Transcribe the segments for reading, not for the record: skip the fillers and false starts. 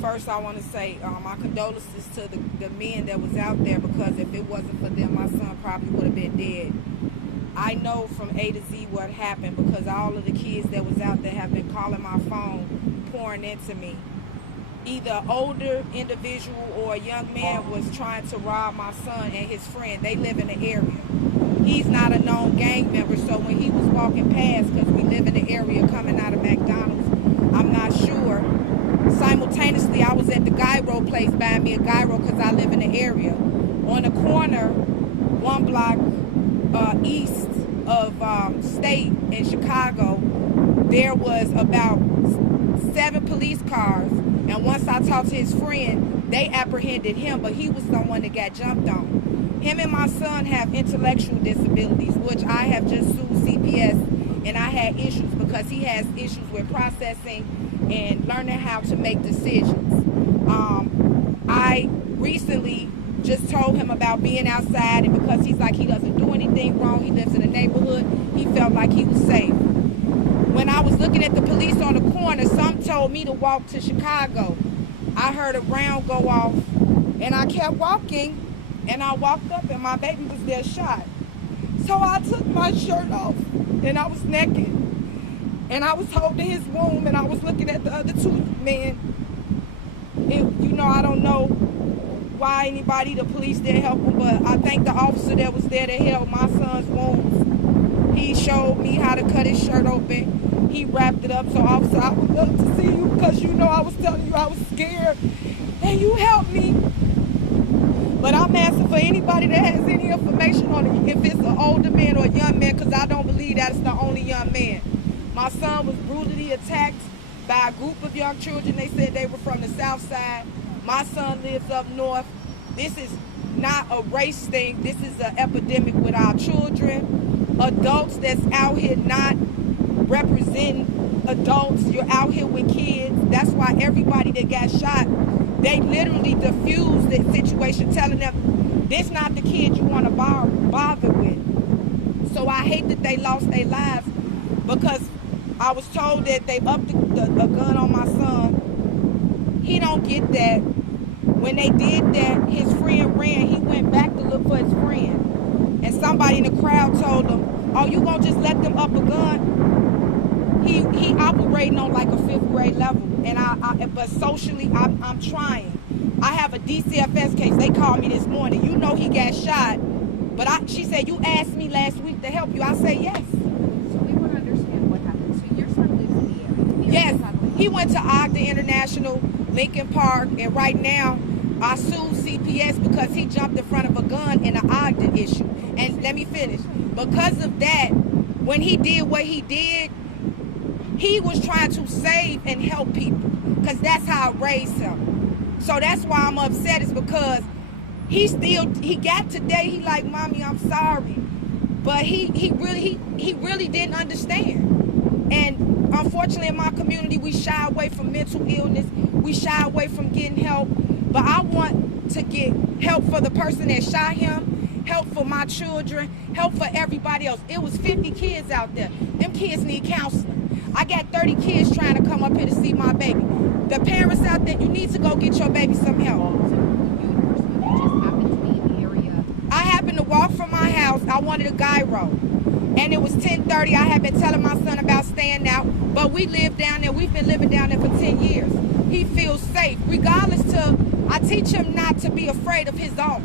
First, I want to say my condolences to the men that was out there, because if it wasn't for them, my son probably would have been dead. I know from A to Z what happened, because all of the kids that was out there have been calling my phone, pouring into me. Either an older individual or a young man was trying to rob my son and his friend. They live in the area. He's not a known gang member, so when he was walking past, because we live in the area coming out of McDonald's, I'm not sure. Simultaneously, I was at the gyro place buying me a gyro because I live in the area. On the corner, one block east of State in Chicago, there was about 7 police cars. And once I talked to his friend, they apprehended him, but he was the one that got jumped on. Him and my son have intellectual disabilities, which I have just sued CPS, and I had issues because he has issues with processing and learning how to make decisions. I recently just told him about being outside, and because he's like, he doesn't do anything wrong, he lives in the neighborhood, he felt like he was safe. When I was looking at the police on the corner, some told me to walk to Chicago. I heard a round go off, and I kept walking, and I walked up, and my baby was there shot. So I took my shirt off, and I was naked, and I was holding his wound, and I was looking at the other 2 men. I don't know why the police didn't help him, but I thank the officer that was there that held my son's wounds. He showed me how to cut his shirt open. He wrapped it up. So, officer, I would love to see you, because I was telling you I was scared, and you helped me. But I'm asking for anybody that has any information on it, if it's an older man or a young man, because I don't believe that it's the only young man. My son was brutally attacked by a group of young children. They said they were from the south side. My son lives up north. This is not a race thing. This is an epidemic with our children. Adults that's out here not representing adults. You're out here with kids. That's why everybody that got shot, they literally diffused the situation, telling them, this not the kid you want to bother with. So I hate that they lost their lives, because I was told that they upped the gun on my son. He don't get that. When they did that, his friend ran. He went back to look for his friend. And somebody in the crowd told him, oh, you gonna just let them up a gun? He operating on like a 5th grade level. And but socially, I'm trying. I have a DCFS case. They called me this morning. He got shot. But she said, you asked me last week to help you. I said, yes. So we want to understand what happened. So your son lives in the area. Yes. He went to Ogden International, Lincoln Park, and right now I sued CPS because he jumped in front of a gun in an Ogden issue. And let me finish. Because of that, when he did what he did, he was trying to save and help people, because that's how I raised him. So that's why I'm upset, is because he got today, he like, Mommy, I'm sorry. But he really didn't understand. And unfortunately in my community, we shy away from mental illness. We shy away from getting help. But I want to get help for the person that shot him, help for my children, help for everybody else. It was 50 kids out there. Them kids need counseling. I got 30 kids trying to come up here to see my baby. The parents out there, you need to go get your baby some help. I happened to walk from my house. I wanted a gyro. And it was 10:30. I had been telling my son about staying out. But we live down there. We've been living down there for 10 years. He feels safe. Regardless I teach him not to be afraid of his own.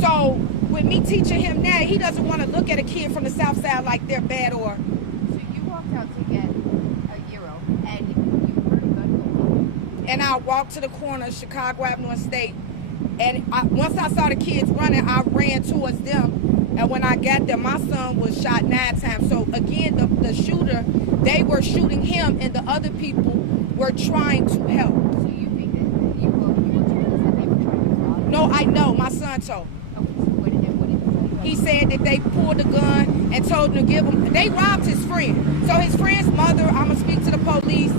So with me teaching him that, he doesn't want to look at a kid from the south side like they're bad or... So you walked out to get a gyro, and you heard a gun go. And I walked to the corner of Chicago Avenue and State. And once I saw the kids running, I ran towards them. And when I got there, my son was shot 9 times. So again, the shooter, they were shooting him, and the other people were trying to help. So you think that you were jealous that they were trying to rob? No, I know. My son told me. Okay, so what did He said that they pulled the gun and told him to give him. They robbed his friend. So his friend's mother, I'm going to speak to the police.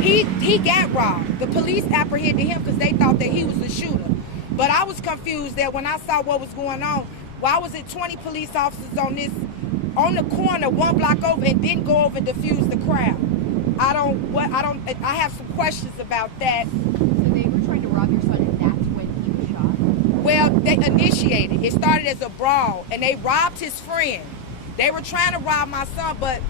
He got robbed. The police apprehended him because they thought that he was the shooter. But I was confused that when I saw what was going on, why was it 20 police officers on the corner 1 block over and didn't go over and defuse the crowd? I have some questions about that. So they were trying to rob your son, and that's when he was shot? Well, they initiated. It started as a brawl, and they robbed his friend. They were trying to rob my son, but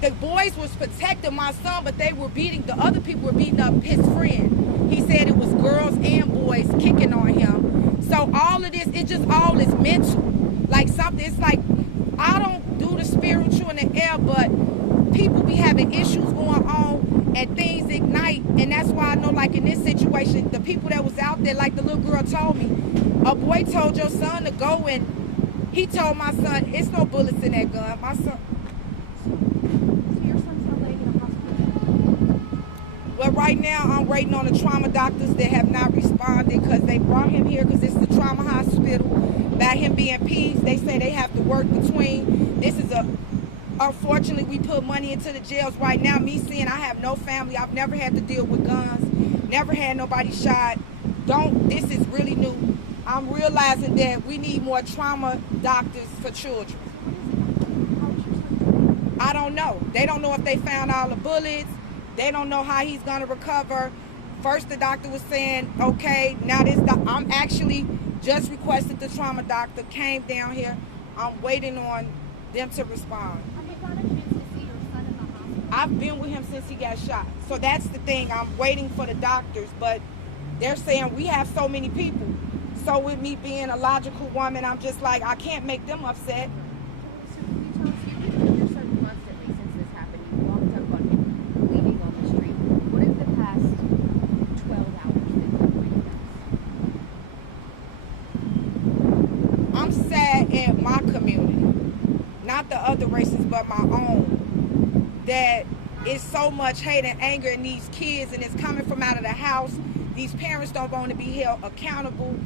the boys was protecting my son, but the other people were beating up his friend. He said it was girls and boys kicking on him. So all of this, it just all is mental. Like something, it's like, I don't do the spiritual in the air, but people be having issues going on and things ignite. And that's why I know, like in this situation, the people that was out there, like the little girl told me, a boy told your son to go, and he told my son, it's no bullets in that gun. My son. So your son's not laying in a hospital? Well, right now I'm waiting on the trauma doctors that have not responded, because they brought him here because it's the trauma hospital. By him being peace, they say they have to work between. Unfortunately, we put money into the jails right now. Me seeing I have no family. I've never had to deal with guns. Never had nobody shot. This is really new. I'm realizing that we need more trauma doctors for children. I don't know. They don't know if they found all the bullets. They don't know how he's going to recover. First, the doctor was saying, okay, now I'm actually just requested the trauma doctor, came down here. I'm waiting on them to respond. Have you got a chance to see your son in the hospital? I've been with him since he got shot. So that's the thing. I'm waiting for the doctors, but they're saying we have so many people. So with me being a logical woman, I'm just like, I can't make them upset. So can you tell us, you've been with your son constantly since this happened. You walked up on him bleeding on the street. What has the past 12 hours been like for you guys? I'm sad in my community, not the other races, but my own, that it's so much hate and anger in these kids, and it's coming from out of the house. These parents don't want to be held accountable.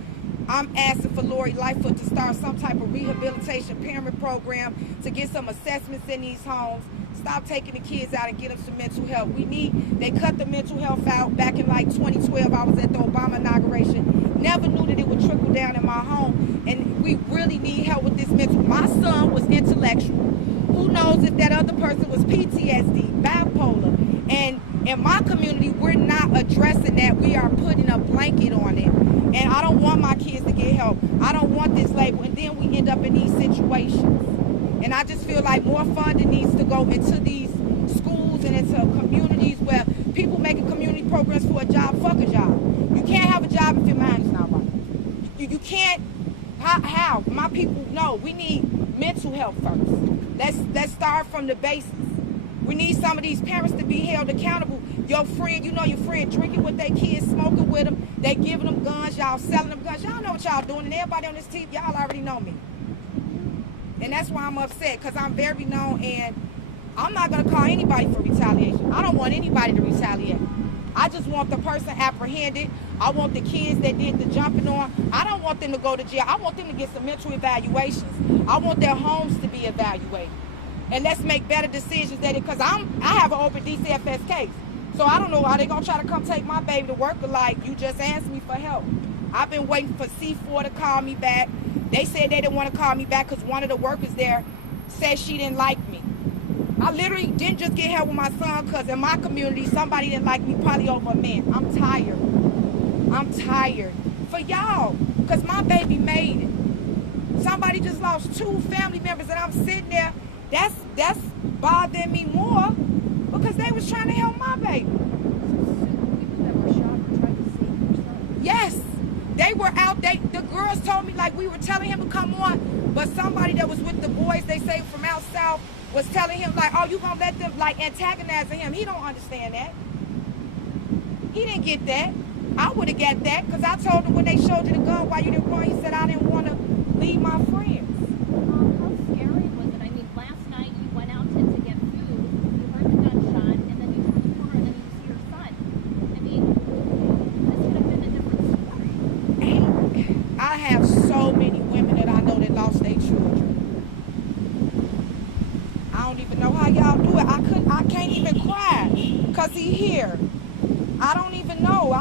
I'm asking for Lori Lightfoot to start some type of rehabilitation parent program to get some assessments in these homes. Stop taking the kids out and get them some mental health. They cut the mental health out back in like 2012. I was at the Obama inauguration. Never knew that it would trickle down in my home. And we really need help with this mental. My son was intellectual. Who knows if that other person was PTSD, bipolar. And in my community, we're not addressing that. We are putting a blanket on it. And I don't want my kids to get help. I don't want this label. And then we end up in these situations. And I just feel like more funding needs to go into these schools and into communities where people making community programs for a job. Fuck a job. You can't have a job if your mind is not right. You can't. How? My people know we need mental health first. Let's start from the basis. We need some of these parents to be held accountable. Your friend, your friend drinking with their kids, smoking with them, they giving them guns, y'all selling them guns. Y'all know what y'all doing, and everybody on this team, y'all already know me. And that's why I'm upset, because I'm very known, and I'm not going to call anybody for retaliation. I don't want anybody to retaliate. I just want the person apprehended. I want the kids that did the jumping on. I don't want them to go to jail. I want them to get some mental evaluations. I want their homes to be evaluated. And let's make better decisions because I have an open DCFS case. So I don't know how they're going to try to come take my baby to work, like you just asked me for help. I've been waiting for C4 to call me back. They said they didn't want to call me back because one of the workers there said she didn't like me. I literally didn't just get help with my son because in my community, somebody didn't like me probably over a man. I'm tired. I'm tired. For y'all, because my baby made it. Somebody just lost 2 family members and I'm sitting there. That's bothering me more because they was trying to help my baby. People that were shot were trying to save your son. Yes. They were out. The girls told me like we were telling him to come on, but somebody that was with the boys, they say from out south, was telling him like, oh, you gonna let them like antagonizing him. He don't understand that. He didn't get that. I would have got that because I told him when they showed you the gun why you didn't run. He said I didn't want to leave my friends. How scary was it? I mean, last night you went out to get food, you heard the gunshot, and then you turned the corner and then you see your son. I mean, this could have been a different story. And I have so many women that I know that lost their children. I don't even know how y'all do it. I can't even cry because he here. I don't even know.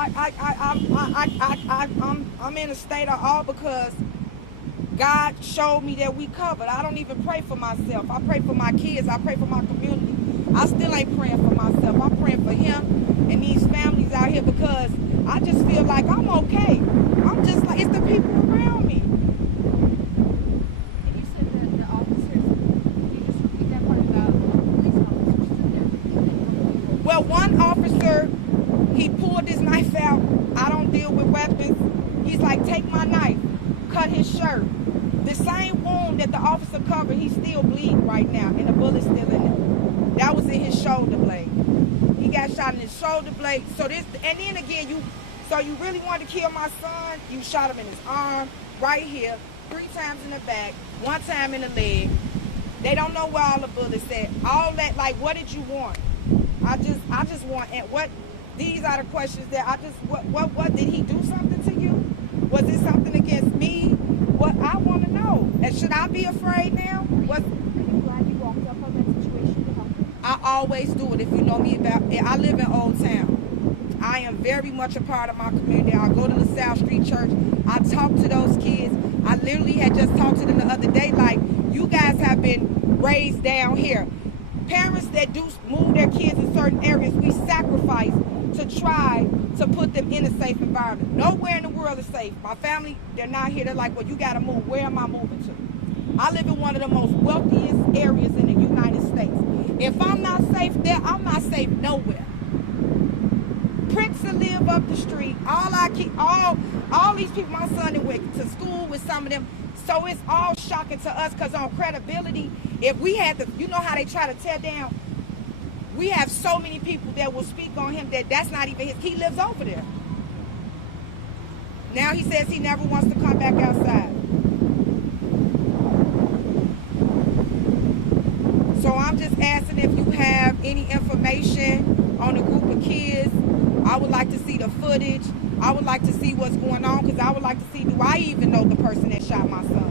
I'm in a state of awe because God showed me that we covered. I don't even pray for myself. I pray for my kids. I pray for my community. I still ain't praying for myself. I'm praying for him and these families out here because I just feel like I'm okay. I'm just like, it's the people around me. And you said that the officers, can you just repeat that part about police officers stood there? Well, one officer, he pulled his knife out. I don't deal with weapons. He's like, take my knife, cut his shirt. The same wound that the officer covered, he's still bleeding right now, and the bullet's still in there. That was in his shoulder blade. He got shot in his shoulder blade. So this, and then again, you really wanted to kill my son? You shot him in his arm, right here, 3 times in the back, 1 time in the leg. They don't know where all the bullets at. All that, like, what did you want? I just want, and what? These are the questions that what did he do something to you? Was it something against me? What I want to know. And should I be afraid now? What? Are you glad you walked up on that situation to help him? I always do it. If you know me about it, I live in Old Town. I am very much a part of my community. I go to the South Street Church. I talk to those kids. I literally had just talked to them the other day, like, you guys have been raised down here. Parents that do move their kids in certain areas, we sacrifice to try to put them in a safe environment. Nowhere in the world is safe. My family, they're not here. They're like, well, you got to move. Where am I moving to? I live in one of the most wealthiest areas in the United States. If I'm not safe there, I'm not safe nowhere. Prince live up the street. All these people, my son went to school with some of them. So it's all shocking to us because on credibility, if we had to, you know how they try to tear down, we have so many people that will speak on him that's not even his. He lives over there. Now he says he never wants to come back outside. So I'm just asking if you have any information on a group of kids. I would like to see the footage. I would like to see what's going on because I would like to see, do I even know the person that shot my son?